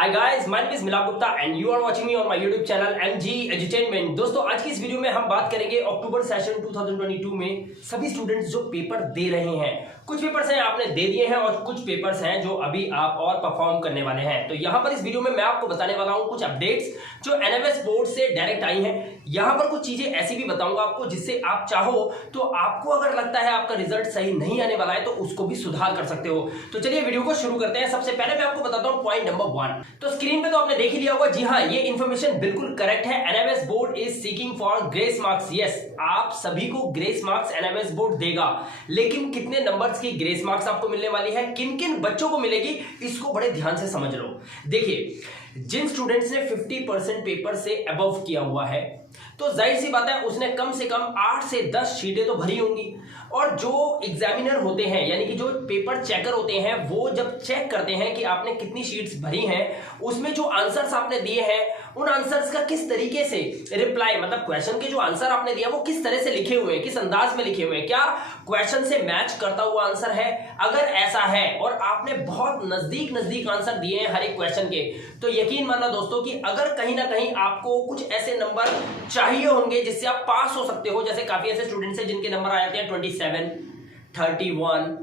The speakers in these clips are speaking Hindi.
Hi guys, my name is Milap Gupta and you are watching me on my YouTube channel MG edutainment. दोस्तों, आज की इस वीडियो में हम बात करेंगे अक्टूबर सेशन 2022 में सभी स्टूडेंट्स जो पेपर दे रहे हैं। कुछ पेपर्स हैं आपने दे दिए हैं और कुछ पेपर्स हैं जो अभी आप और परफॉर्म करने वाले हैं। तो यहाँ पर इस वीडियो में मैं आपको बताने वाला हूँ कुछ अपडेट्स जो एनएमएस बोर्ड से डायरेक्ट आई हैं। यहाँ पर कुछ चीजें ऐसी भी बताऊंगा आपको जिससे आप चाहो तो आपको अगर लगता है आपका रिजल्ट सही नहीं आने वाला है तो उसको भी सुधार कर सकते हो। तो चलिए वीडियो को शुरू करते हैं। सबसे पहले मैं आपको बताता हूँ पॉइंट नंबर 1। तो स्क्रीन पे तो आपने देख ही लिया होगा। जी हाँ, ये इन्फॉर्मेशन बिल्कुल करेक्ट है। NMS board is seeking for grace marks. Yes, आप सभी को ग्रेस मार्क्स एनएमएस बोर्ड देगा, लेकिन कितने नंबर्स की ग्रेस मार्क्स आपको मिलने वाली है, किन किन बच्चों को मिलेगी, इसको बड़े ध्यान से समझ लो। देखिए, जिन स्टूडेंट्स ने 50% पेपर से अबव किया हुआ है तो जाहिर सी बात है उसने कम से कम 8 से 10 शीटें तो भरी होंगी। और जो एग्जामिनर होते हैं यानी कि जो पेपर चेकर होते हैं वो जब चेक करते हैं कि आपने कितनी शीट्स भरी हैं, उसमें जो आंसर्स आपने दिए हैं उन आंसर्स का किस तरीके से रिप्लाई, मतलब क्वेश्चन के जो आंसर आपने दिया वो किस तरह से लिखे हुए हैं, किस अंदाज में लिखे हुए हैं, क्या क्वेश्चन से मैच करता हुआ आंसर है। अगर ऐसा है और आपने बहुत नजदीक आंसर दिए हैं हर एक क्वेश्चन के, तो यकीन मानना दोस्तों कि अगर कहीं ना कहीं आपको कुछ ऐसे नंबर चाहिए होंगे जिससे आप पास हो सकते हो। जैसे काफी ऐसे स्टूडेंट्स हैं जिनके नंबर आ जाते हैं 27, 31,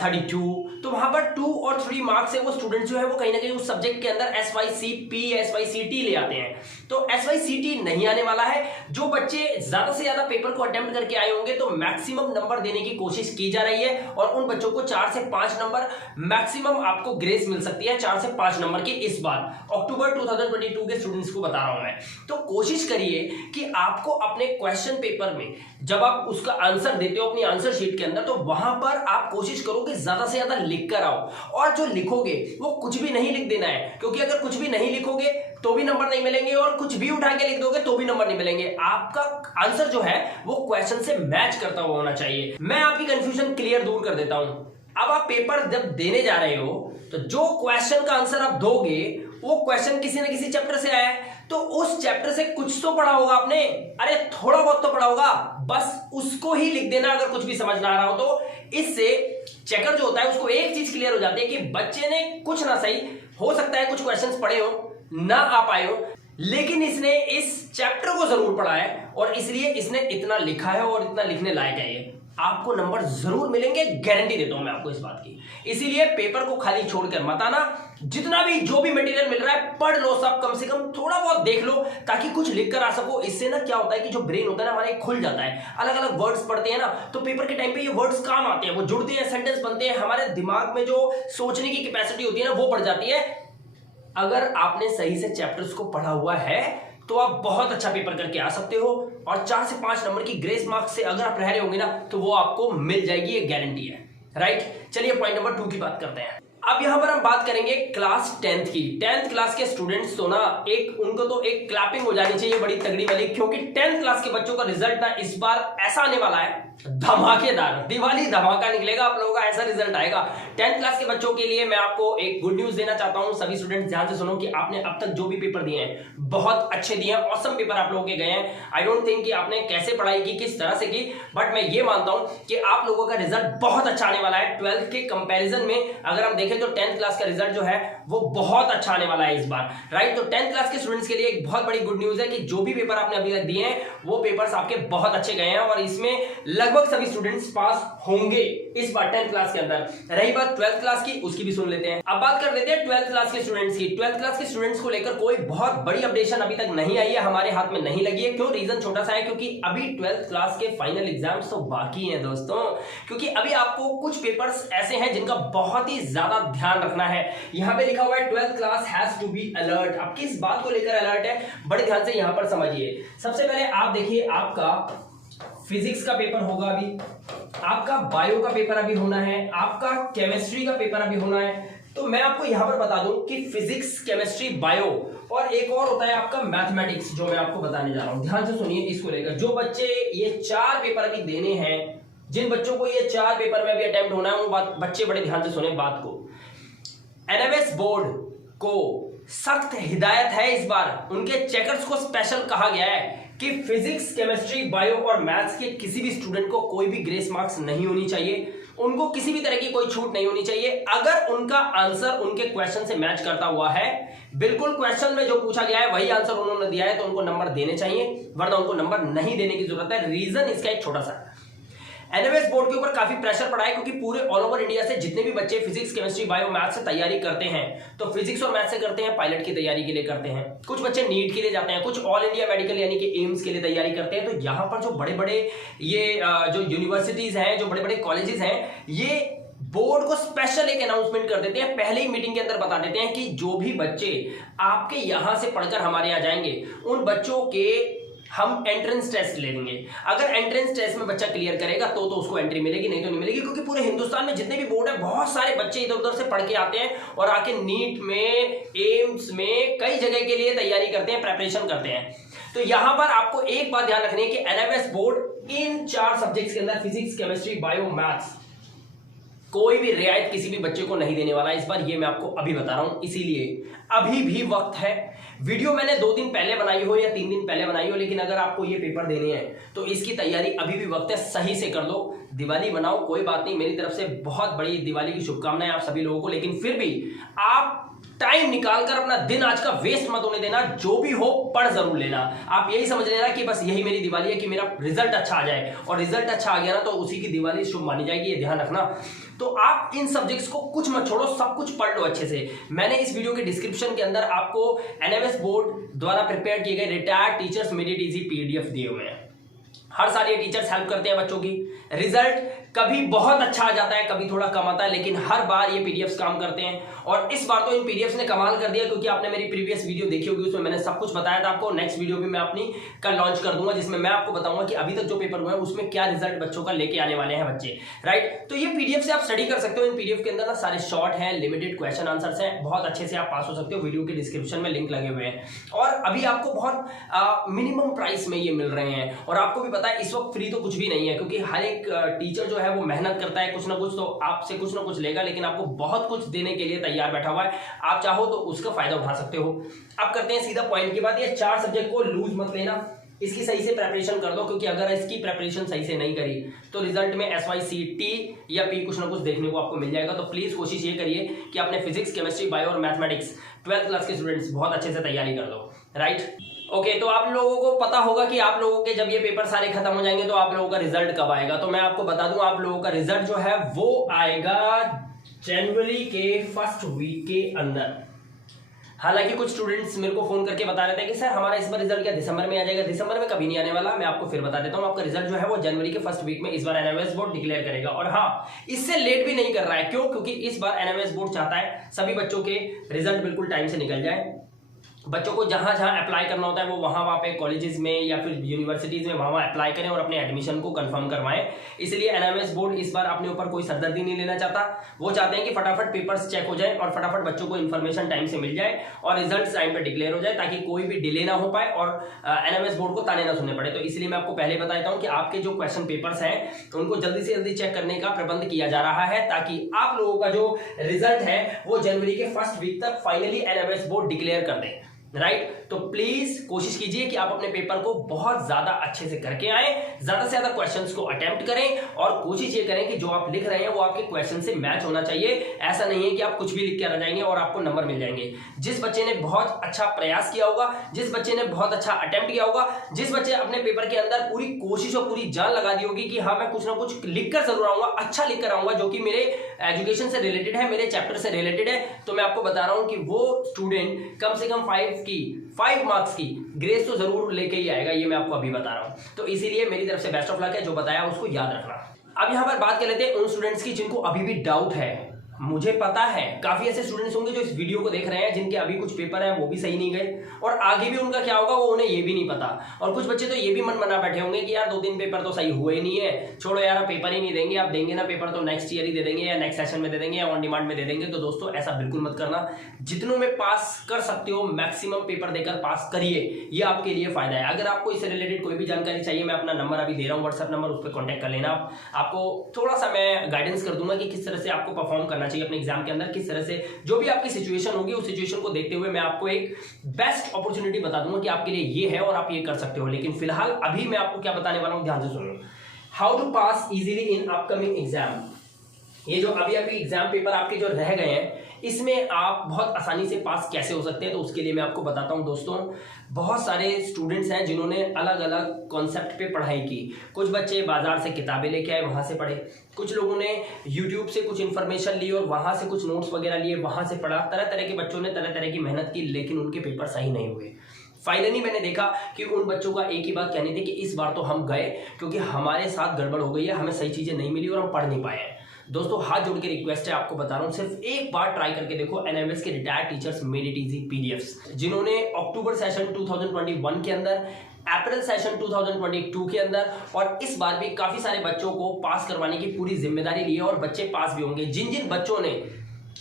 32, तो वहां पर 2 और 3 मार्क्स से वो स्टूडेंट जो है वो कहीं ना कहीं उस सब्जेक्ट के अंदर SYCP SYCT ले आते हैं। तो SYCT नहीं आने वाला है। जो बच्चे ज्यादा से ज्यादा पेपर को अटेम्प्ट करके आए होंगे तो मैक्सिमम नंबर देने की कोशिश की जा रही है और उन बच्चों को 4 से 5 नंबर मैक्सिमम आपको ग्रेस मिल सकती है। 4 से 5 नंबर की इस बार अक्टूबर 2022 के स्टूडेंट्स को बता रहा हूं मैं। तो कोशिश करिए कि आपको अपने क्वेश्चन पेपर में जब आप उसका आंसर देते हो अपनी आंसर शीट के अंदर, तो वहां पर आप कोशिश करो कि ज्यादा से ज्यादा लिख कर आओ। और जो लिखोगे वो कुछ भी नहीं लिख देना है, क्योंकि अगर कुछ भी नहीं लिखोगे तो भी नंबर नहीं मिलेंगे और कुछ भी उठा के लिख दोगे तो भी नंबर नहीं मिलेंगे। आपका आंसर जो है वो क्वेश्चन से मैच करता हुआ होना चाहिए। मैं आपकी कंफ्यूजन क्लियर दूर कर देता हूं। अब आप पेपर जब देने जा रहे हो तो जो क्वेश्चन का आंसर आप दोगे वो क्वेश्चन किसी ना किसी चैप्टर से आया है, तो उस चैप्टर से कुछ तो पढ़ा होगा आपने। अरे थोड़ा बहुत तो पढ़ा होगा, बस उसको ही लिख देना अगर कुछ भी समझ ना आ रहा हो तो। इससे चेकर जो होता है उसको एक चीज क्लियर हो जाती है कि बच्चे ने कुछ ना सही हो सकता है कुछ क्वेश्चंस पढ़े हो ना आ पाए हो, लेकिन इसने इस चैप्टर को जरूर पढ़ा है और इसलिए इसने इतना लिखा है और इतना लिखने लायक है। ये आपको नंबर जरूर मिलेंगे, गारंटी देता हूं मैं आपको इस बात की। इसीलिए पेपर को खाली छोड़कर मत आना। जितना भी जो भी मटेरियल मिल रहा है पढ़ लो, सब कम से कम थोड़ा बहुत देख लो ताकि कुछ लिख कर आ सको। इससे ना क्या होता है कि जो ब्रेन होता है ना हमारा खुल जाता है। अलग अलग वर्ड्स पढ़ते हैं ना तो पेपर के टाइम पे ये वर्ड्स काम आते हैं, वो जुड़ते हैं, सेंटेंस बनते हैं, हमारे दिमाग में जो सोचने की कैपेसिटी होती है ना वो बढ़ जाती है। अगर आपने सही से चैप्टर्स को पढ़ा हुआ है तो आप बहुत अच्छा पेपर करके आ सकते हो और 4 से 5 नंबर की ग्रेस मार्क्स से अगर आप रह रहे होंगे ना तो वो आपको मिल जाएगी, ये गारंटी है। राइट, चलिए पॉइंट नंबर 2 की बात करते हैं। अब यहां पर हम बात करेंगे क्लास 10th की। 10th क्लास के स्टूडेंट्स तो ना उनको तो एक क्लैपिंग हो जानी चाहिए बड़ी तगड़ी वाली, क्योंकि 10th क्लास के बच्चों का रिजल्ट ना इस बार ऐसा आने वाला है, धमाकेदार, दिवाली धमाका निकलेगा आप लोगों का, ऐसा रिजल्ट आएगा। 10th क्लास के बच्चों के लिए मैं आपको एक गुड न्यूज देना चाहता हूं। सभी स्टूडेंट्स ध्यान से सुनो कि आपने अब तक जो भी पेपर दिए हैं बहुत अच्छे दिए हैं, ऑसम पेपर आप लोगों के गए हैं। आई डोंट थिंक कि आपने कैसे पढ़ाई की, किस तरह से की, बट मैं ये मानता हूं कि आप लोगों का रिजल्ट बहुत अच्छा आने वाला है। 12th के कंपैरिजन में अगर हम देखें तो 10th क्लास का रिजल्ट जो है वो बहुत अच्छा आने वाला है इस बार। राइट, तो 10th क्लास के स्टूडेंट्स के लिए एक बहुत बड़ी गुड न्यूज है कि जो भी पेपर आपने अभी तक दिए हैं वो पेपर्स आपके बहुत अच्छे गए हैं और इसमें लगभग सभी स्टूडेंट्स पास होंगे इस बार 10th क्लास के अंदर। रही बात 12th क्लास की, उसकी भी सुन लेते हैं। अब बात कर लेते हैं 12th क्लास के स्टूडेंट्स की। 12th क्लास के स्टूडेंट्स को लेकर कोई बहुत बड़ी अपडेशन अभी तक नहीं आई है, हमारे हाथ में नहीं लगी है। क्यों? रीजन छोटा सा है, क्योंकि अभी 12th क्लास के फाइनल एग्जाम्स तो बाकी हैं दोस्तों। क्योंकि अभी आपको कुछ पेपर्स ऐसे हैं जिनका बहुत ही ज्यादा ध्यान रखना है। यहां पे लिखा हुआ है 12th class has to be alert. अब किस बात को लेकर अलर्ट है, बड़े ध्यान से यहां पर समझिए। सबसे पहले आप देखिए, आपका फिजिक्स का पेपर होगा अभी, आपका बायो का पेपर अभी होना है, आपका केमिस्ट्री का पेपर अभी होना है। तो मैं आपको यहां पर बता दूं कि फिजिक्स, केमिस्ट्री, बायो और एक और होता है आपका मैथमेटिक्स, जो मैं आपको बताने जा रहा हूं। ध्यान से सुनिए इसको लेकर। जो बच्चे ये 4 पेपर अभी देने हैं, जिन बच्चों को ये 4 पेपर में अभी अटेम्प्ट होना है, वो बच्चे बड़े ध्यान से सुने बात को। एनएमएस बोर्ड को सख्त हिदायत है इस बार, उनके चेकर्स को स्पेशल कहा गया है कि फिजिक्स, केमिस्ट्री, बायो और मैथ्स के किसी भी स्टूडेंट को कोई भी ग्रेस मार्क्स नहीं होनी चाहिए। उनको किसी भी तरह की कोई छूट नहीं होनी चाहिए। अगर उनका आंसर उनके क्वेश्चन से मैच करता हुआ है, बिल्कुल क्वेश्चन में जो पूछा गया है वही आंसर उन्होंने दिया है, तो उनको नंबर देने चाहिए, वरना उनको नंबर नहीं देने की जरूरत है। रीजन इसका एक छोटा सा, एनएमएस बोर्ड के ऊपर काफी प्रेशर पड़ा है, क्योंकि पूरे ऑल ओवर इंडिया से जितने भी बच्चे फिजिक्स, केमिस्ट्री, बायो, मैथ से तैयारी करते हैं, तो फिजिक्स और मैथ से करते हैं, पायलट की तैयारी के लिए करते हैं, कुछ बच्चे नीट के लिए जाते हैं, कुछ ऑल इंडिया मेडिकल यानी कि एम्स के लिए तैयारी करते हैं। तो यहाँ पर जो बड़े बड़े ये जो यूनिवर्सिटीज हैं, जो बड़े बड़े कॉलेजेस हैं, ये बोर्ड को स्पेशल एक अनाउंसमेंट कर देते हैं, पहले ही मीटिंग के अंदर बता देते हैं कि जो भी बच्चे आपके यहां से पढ़कर हमारे यहाँ जाएंगे, उन बच्चों के हम एंट्रेंस टेस्ट ले लेंगे। अगर एंट्रेंस टेस्ट में बच्चा क्लियर करेगा तो उसको एंट्री मिलेगी, नहीं तो नहीं मिलेगी। क्योंकि पूरे हिंदुस्तान में जितने भी बोर्ड है, बहुत सारे बच्चे इधर उधर से पढ़ के आते हैं और आके नीट में, एम्स में, कई जगह के लिए तैयारी करते हैं, प्रेपरेशन करते हैं। तो यहां पर आपको एक बात ध्यान रखनी है कि एनएमएस बोर्ड इन 4 सब्जेक्ट्स के अंदर, फिजिक्स, केमिस्ट्री, बायो, मैथ्स, कोई भी रियायत किसी भी बच्चे को नहीं देने वाला है इस बार। ये मैं आपको अभी बता रहा हूं, इसीलिए अभी भी वक्त है। वीडियो मैंने 2 दिन पहले बनाई हो या 3 दिन पहले बनाई हो, लेकिन अगर आपको ये पेपर देने हैं तो इसकी तैयारी अभी भी वक्त है, सही से कर लो। दिवाली बनाओ, कोई बात नहीं, मेरी तरफ से बहुत बड़ी दिवाली की शुभकामनाएं आप सभी लोगों को। लेकिन फिर भी आप टाइम निकालकर अपना दिन आज का वेस्ट मत होने देना, जो भी हो पढ़ जरूर लेना। आप यही समझ लेना कि बस यही मेरी दिवाली है कि मेरा रिजल्ट अच्छा आ जाए, और रिजल्ट अच्छा आ गया ना तो उसी की दिवाली शुभ मानी जाएगी, ये ध्यान रखना। तो आप इन सब्जेक्ट्स को कुछ मत छोड़ो, सब कुछ पढ़ लो अच्छे से। मैंने इस वीडियो के डिस्क्रिप्शन के अंदर आपको एनएमएस बोर्ड द्वारा प्रिपेयर किए गए retired teachers made it easy PDF दिए हुए हैं। हर साल ये टीचर्स हेल्प करते हैं बच्चों की। रिजल्ट कभी बहुत अच्छा आ जाता है, कभी थोड़ा कम आता है, लेकिन हर बार ये पीडीएफ्स काम करते हैं। और इस बार तो इन पीडीएफ्स ने कमाल कर दिया, क्योंकि आपने मेरी प्रीवियस वीडियो देखी होगी, उसमें मैंने सब कुछ बताया था आपको। नेक्स्ट वीडियो भी मैं अपनी कल लॉन्च कर दूंगा, जिसमें मैं आपको बताऊंगा कि अभी तक जो पेपर हुए हैं उसमें क्या रिजल्ट बच्चों का लेके आने वाले हैं बच्चे, राइट। तो ये पीडीएफ से आप स्टडी कर सकते हो। इन पीडीएफ के अंदर ना सारे शॉर्ट हैं, लिमिटेड क्वेश्चन आंसर्स हैं, बहुत अच्छे से आप पास हो सकते हो। वीडियो के डिस्क्रिप्शन में लिंक लगे हुए हैं, और अभी आपको बहुत मिनिमम प्राइस में ये मिल रहे हैं। और आपको भी पता है इस वक्त फ्री तो कुछ भी नहीं है, क्योंकि हर एक टीचर जो है वो मेहनत करता है कुछ ना कुछ, तो आपसे कुछ ना कुछ लेगा, लेकिन आपको बहुत कुछ देने के लिए तैयार बैठा हुआ है। आप चाहो तो उसका फायदा उठा सकते हो। अब करते हैं सीधा पॉइंट की बात। ये 4 सब्जेक्ट को लूज मत लेना, इसकी सही से प्रेपरेशन कर दो, क्योंकि अगर इसकी प्रेपरेशन सही से नहीं करी तो रिजल्ट में SYCT या P कुछ ना कुछ देखने को आपको मिल जाएगा। तो प्लीज कोशिश ये करिए कि अपने फिजिक्स, केमिस्ट्री, बायो और मैथमेटिक्स 12th क्लास के स्टूडेंट्स बहुत अच्छे से तैयारी कर लो, राइट। ओके, तो आप लोगों को पता होगा कि आप लोगों के जब ये पेपर सारे खत्म हो जाएंगे तो आप लोगों का रिजल्ट कब आएगा। तो मैं आपको बता दूं, आप लोगों का रिजल्ट जो है वो आएगा जनवरी के फर्स्ट वीक के अंदर। हालांकि कुछ स्टूडेंट्स मेरे को फोन करके बता रहे थे कि सर हमारा इस बार रिजल्ट क्या दिसंबर में आ जाएगा। दिसंबर में कभी नहीं आने वाला, मैं आपको फिर बता देता हूं। आपका रिजल्ट जो है वो जनवरी के फर्स्ट वीक में इस बार एनएमएस बोर्ड डिक्लेयर करेगा। और हाँ, इससे लेट भी नहीं कर रहा है। क्यों? क्योंकि इस बार एनएमएस बोर्ड चाहता है सभी बच्चों के रिजल्ट बिल्कुल टाइम से निकल जाए। बच्चों को जहां जहां अप्लाई करना होता है वो वहां पे कॉलेजेस में या फिर यूनिवर्सिटीज में वहां अप्लाई करें और अपने एडमिशन को कंफर्म करवाएं। इसलिए एनएमएस बोर्ड इस बार अपने ऊपर कोई सरदर्दी नहीं लेना चाहता। वो चाहते हैं कि फटाफट पेपर्स चेक हो जाए और फटाफट बच्चों को इन्फॉर्मेशन टाइम से मिल जाए और रिजल्ट टाइम पर डिक्लेयर हो जाए, ताकि कोई भी डिले ना हो पाए और एनएमएस बोर्ड को ताने ना सुनने पड़े। तो इसलिए मैं आपको पहले बता देता हूं कि आपके जो क्वेश्चन पेपर्स हैं उनको जल्दी से जल्दी चेक करने का प्रबंध किया जा रहा है, ताकि आप लोगों का जो रिजल्ट है वो जनवरी के फर्स्ट वीक तक फाइनली एनएमएस बोर्ड डिक्लेयर कर दें, राइट। तो प्लीज कोशिश कीजिए कि आप अपने पेपर को बहुत ज्यादा अच्छे से करके आए, ज्यादा से ज्यादा क्वेश्चंस को अटेम्प्ट करें और कोशिश ये करें कि जो आप लिख रहे हैं वो आपके क्वेश्चन से मैच होना चाहिए। ऐसा नहीं है कि आप कुछ भी लिख के आ जाएंगे और आपको नंबर मिल जाएंगे। जिस बच्चे ने बहुत अच्छा प्रयास किया होगा, जिस बच्चे ने बहुत अच्छा अटेम्प्ट किया होगा, जिस बच्चे अपने पेपर के अंदर पूरी कोशिश और पूरी जान लगा दी होगी कि हाँ मैं कुछ ना कुछ लिख कर जरूर आऊंगा, अच्छा लिख कर आऊंगा जो कि मेरे एजुकेशन से रिलेटेड है, मेरे चैप्टर से रिलेटेड है, तो मैं आपको बता रहा हूं कि वो स्टूडेंट कम से कम 5 मार्क्स की ग्रेस तो जरूर लेके ही आएगा। ये मैं आपको अभी बता रहा हूं। तो इसीलिए मेरी तरफ से बेस्ट ऑफ लक है, जो बताया उसको याद रखना। अब यहां पर बात कर लेते हैं उन स्टूडेंट्स की जिनको अभी भी डाउट है। मुझे पता है काफी ऐसे स्टूडेंट्स होंगे जो इस वीडियो को देख रहे हैं जिनके अभी कुछ पेपर है वो भी सही नहीं गए और आगे भी उनका क्या होगा वो उन्हें ये भी नहीं पता। और कुछ बच्चे तो ये भी मन बना बैठे होंगे कि यार 2-3 पेपर तो सही हुए नहीं है, छोड़ो यार आप पेपर ही नहीं देंगे, आप देंगे ना पेपर तो नेक्स्ट ईयर ही दे देंगे या नेक्स्ट सेशन में दे देंगे या ऑन डिमांड में दे देंगे। तो दोस्तों ऐसा बिल्कुल मत करना। जितनों में पास कर सकते हो मैक्सिमम पेपर देकर पास करिए, ये आपके लिए फायदा है। अगर आपको इससे रिलेटेड कोई भी जानकारी चाहिए, मैं अपना नंबर अभी दे रहा हूँ, व्हाट्सएप नंबर, उस पर कॉन्टैक्ट कर लेना। आपको थोड़ा सा मैं गाइडेंस कर दूंगा कि किस तरह से आपको परफॉर्म करना चाहिए अपने एग्जाम के अंदर, किस तरह से जो भी आपकी सिचुएशन होगी उस सिचुएशन को देखते हुए मैं आपको एक बेस्ट अपॉर्चुनिटी बता दूंगा कि आपके लिए ये है और आप ये कर सकते हो। लेकिन फिलहाल अभी मैं आपको क्या बताने वाला हूं, ध्यान से सुनो। How to pass easily in upcoming exam. ये जो अभी अभी एग्जाम पेपर आपके जो रह गए हैं, इसमें आप बहुत आसानी से पास कैसे हो सकते हैं, तो उसके लिए मैं आपको बताता हूं दोस्तों। बहुत सारे स्टूडेंट्स हैं जिन्होंने अलग अलग कॉन्सेप्ट पे पढ़ाई की। कुछ बच्चे बाजार से किताबें लेके आए, वहां से पढ़े। कुछ लोगों ने यूट्यूब से कुछ इन्फॉर्मेशन ली और वहां से कुछ नोट्स वगैरह लिए, वहां से पढ़ा। तरह तरह के बच्चों ने तरह तरह की मेहनत की, लेकिन उनके पेपर सही नहीं हुए। फाइनली मैंने देखा कि उन बच्चों का एक ही बात कहनी थी कि इस बार तो हम गए क्योंकि हमारे साथ गड़बड़ हो गई है, हमें सही चीजें नहीं मिली और हम पढ़ नहीं पाए हैं। दोस्तों हाथ जोड़ के रिक्वेस्ट है, आपको बता रहा हूं, सिर्फ एक बार ट्राई करके देखो एनएमएस के retired teachers made it easy PDFs, जिन्होंने अक्टूबर सेशन 2021 के अंदर, अप्रैल सेशन 2022 के अंदर और इस बार भी काफी सारे बच्चों को पास करवाने की पूरी जिम्मेदारी ली है और बच्चे पास भी होंगे। जिन जिन बच्चों ने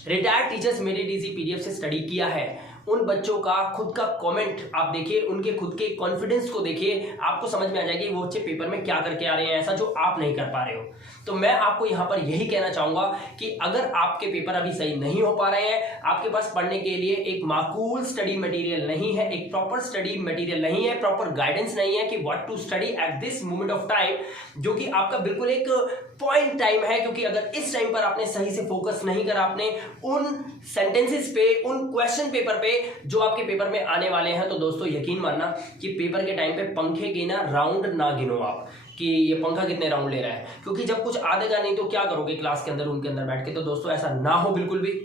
retired teachers made it easy PDF से स्टडी किया है, उन बच्चों का खुद का कमेंट आप देखिए, उनके खुद के कॉन्फिडेंस को देखिए, आपको समझ में आ जाएगी वो बच्चे पेपर में क्या करके आ रहे हैं, ऐसा जो आप नहीं कर पा रहे हो। तो मैं आपको यहां पर यही कहना चाहूंगा कि अगर आपके पेपर अभी सही नहीं हो पा रहे हैं, आपके पास पढ़ने के लिए एक माकूल स्टडी मटेरियल नहीं है, एक प्रॉपर स्टडी मटेरियल नहीं है, प्रॉपर गाइडेंस नहीं है कि what to study at this moment of time, जो कि आपका बिल्कुल एक पॉइंट टाइम है, क्योंकि अगर इस टाइम पर आपने सही से फोकस नहीं करा, आपने उन सेंटेंसेस पे, उन क्वेश्चन पेपर पे जो आपके पेपर में आने वाले हैं, तो दोस्तों यकीन मानना कि पेपर के टाइम पे पंखे की ना राउंड ना गिनो आप कि ये पंखा कितने राउंड ले रहा है, क्योंकि जब कुछ आदेगा नहीं तो क्या करोगे क्लास के अंदर उनके अंदर बैठ के। तो दोस्तों ऐसा ना हो बिल्कुल भी।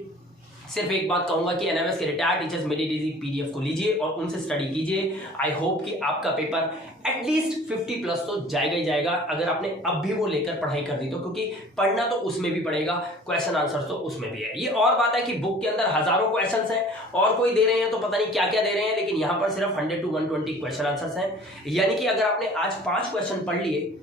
सिर्फ एक बात कहूंगा कि एनएमएस के retired teachers made it easy PDF को लीजिए और उनसे स्टडी कीजिए। आई होप कि आपका पेपर एटलीस्ट 50 प्लस तो जाएगा ही जाएगा, अगर आपने अब भी वो लेकर पढ़ाई कर दी तो, क्योंकि पढ़ना तो उसमें भी पड़ेगा, क्वेश्चन आंसर तो उसमें भी है। ये और बात है कि बुक के अंदर हजारों क्वेश्चंस हैं और कोई दे रहे हैं तो पता नहीं क्या क्या दे रहे हैं, लेकिन यहां पर सिर्फ 100 to 120 क्वेश्चन आंसर्स हैं। यानी कि अगर आपने आज 5 क्वेश्चन पढ़ लिए,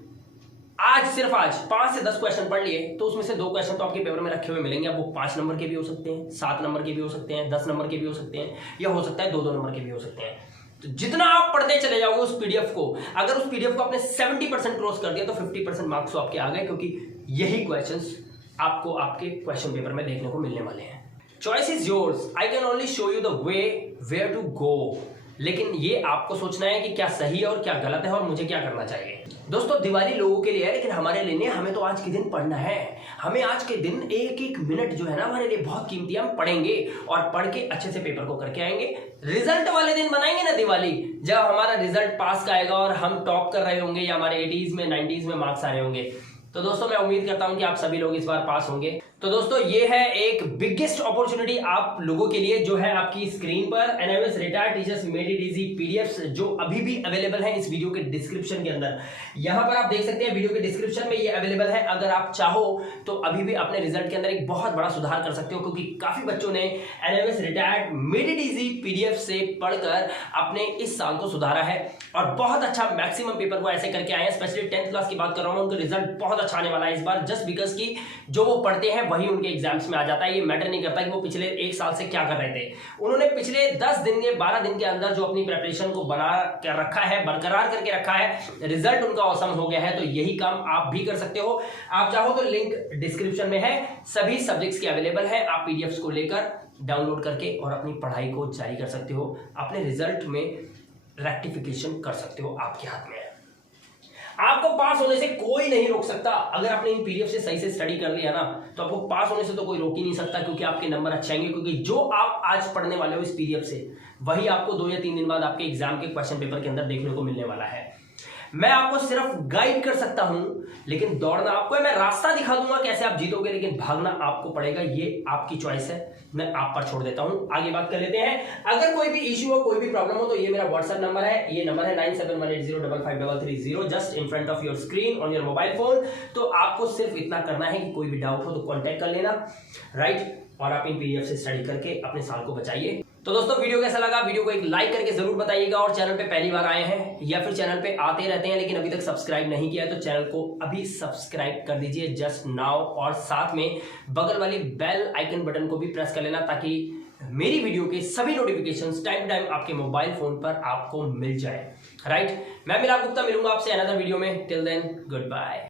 सिर्फ आज 5 से 10 क्वेश्चन पढ़ लिए, तो उसमें से 2 क्वेश्चन तो आपके पेपर में रखे हुए मिलेंगे। अब वो 5 नंबर के भी हो सकते हैं, 7 नंबर के भी हो सकते हैं, 10 नंबर के भी हो सकते हैं, या हो सकता है 2-2 नंबर के भी हो सकते हैं। तो जितना आप पढ़ते चले जाओगे उस पीडीएफ को, अगर उस पीडीएफ को आपने 70% क्रॉस कर दिया तो 50% मार्क्स तो आपके आ गए, क्योंकि यही क्वेश्चंस आपको आपके क्वेश्चन पेपर में देखने को मिलने वाले हैं। Choice is yours, I can only show you the way where to go, लेकिन ये आपको सोचना है कि क्या सही है और क्या गलत है और मुझे क्या करना चाहिए। दोस्तों दिवाली लोगों के लिए है, लेकिन हमारे लिए नहीं। हमें तो आज के दिन पढ़ना है। हमें आज के दिन एक एक मिनट जो है ना हमारे लिए बहुत कीमती, हम पढ़ेंगे और पढ़ के अच्छे से पेपर को करके आएंगे। रिजल्ट वाले दिन बनाएंगे ना दिवाली, जब हमारा रिजल्ट पास का आएगा और हम टॉप कर रहे होंगे या हमारे 80s में 90s में मार्क्स आ रहे होंगे। तो दोस्तों मैं उम्मीद करता हूं कि आप सभी लोग इस बार पास होंगे। तो दोस्तों ये है एक बिगेस्ट अपॉर्चुनिटी आप लोगों के लिए, जो है आपकी स्क्रीन पर NMS retired teachers made it easy PDFs, जो अभी भी अवेलेबल है इस वीडियो के डिस्क्रिप्शन के अंदर। यहां पर आप देख सकते हैं वीडियो के डिस्क्रिप्शन में ये अवेलेबल है। अगर आप चाहो तो अभी भी अपने रिजल्ट के अंदर एक बहुत बड़ा सुधार कर सकते हो, क्योंकि काफी बच्चों ने NMS retired made it easy PDF से पढ़कर अपने इस साल को सुधारा है और बहुत अच्छा मैक्सिमम पेपर को ऐसे करके आए हैं। स्पेशली 10th क्लास की बात कर रहा हूं, उनका रिजल्ट बहुत अच्छा आने वाला है इस बार, जस्ट बिकॉज की जो वो पढ़ते हैं वही उनके एग्जाम्स में आ जाता है। ये मैटर नहीं करता कि वो पिछले 1 साल से क्या कर रहे थे। उन्होंने पिछले 10 दिन के 12 दिन के अंदर जो अपनी प्रिपरेशन को बना कर रखा है, बरकरार करके रखा है, रिजल्ट उनका औसम हो गया है। तो यही काम आप भी कर सकते हो। आप चाहो तो लिंक डिस्क्रिप्शन में है, सभी सब्जेक्ट्स के अवेलेबल है। आप पीडीएफ्स को लेकर डाउनलोड करके और अपनी पढ़ाई को जारी कर सकते हो। अपने रिजल्ट में रेक्टिफिकेशन कर सकते हो, आपके हाथ में है। आपको पास होने से कोई नहीं रोक सकता। अगर आपने इन पीडीएफ से सही से स्टडी कर लिया ना, तो आपको पास होने से तो कोई रोक ही नहीं सकता, क्योंकि आपके नंबर अच्छे आएंगे। क्योंकि जो आप आज पढ़ने वाले हो इस पीडीएफ से, वही आपको 2 या 3 दिन बाद आपके एग्जाम के क्वेश्चन पेपर के अंदर देखने को मिलने वाला है। मैं आपको सिर्फ गाइड कर सकता हूं, लेकिन दौड़ना आपको है। मैं रास्ता दिखा दूंगा कैसे आप जीतोगे, लेकिन भागना आपको पड़ेगा। ये आपकी चॉइस है, मैं आप पर छोड़ देता हूं। आगे बात कर लेते हैं। अगर कोई भी इश्यू हो, कोई भी प्रॉब्लम हो, तो ये मेरा व्हाट्सएप नंबर है। ये नंबर है 9718055330, just in front of your screen on your mobile phone. तो आपको सिर्फ इतना करना है कि कोई भी डाउट हो तो कॉन्टेक्ट कर लेना, राइट। और आप इन पीडीएफ से स्टडी करके अपने साल को बचाइए। तो दोस्तों वीडियो कैसा लगा, वीडियो को एक लाइक करके जरूर बताइएगा। और चैनल पे पहली बार आए हैं या फिर चैनल पे आते रहते हैं लेकिन अभी तक सब्सक्राइब नहीं किया है, तो चैनल को अभी सब्सक्राइब कर दीजिए जस्ट नाउ। और साथ में बगल वाली बेल आइकन बटन को भी प्रेस कर लेना, ताकि मेरी वीडियो के सभी नोटिफिकेशंस टाइम टू टाइम आपके मोबाइल फोन पर आपको मिल जाए, राइट। मैं मिलाप गुप्ता मिलूंगा आपसे अनदर वीडियो में। Till then good bye.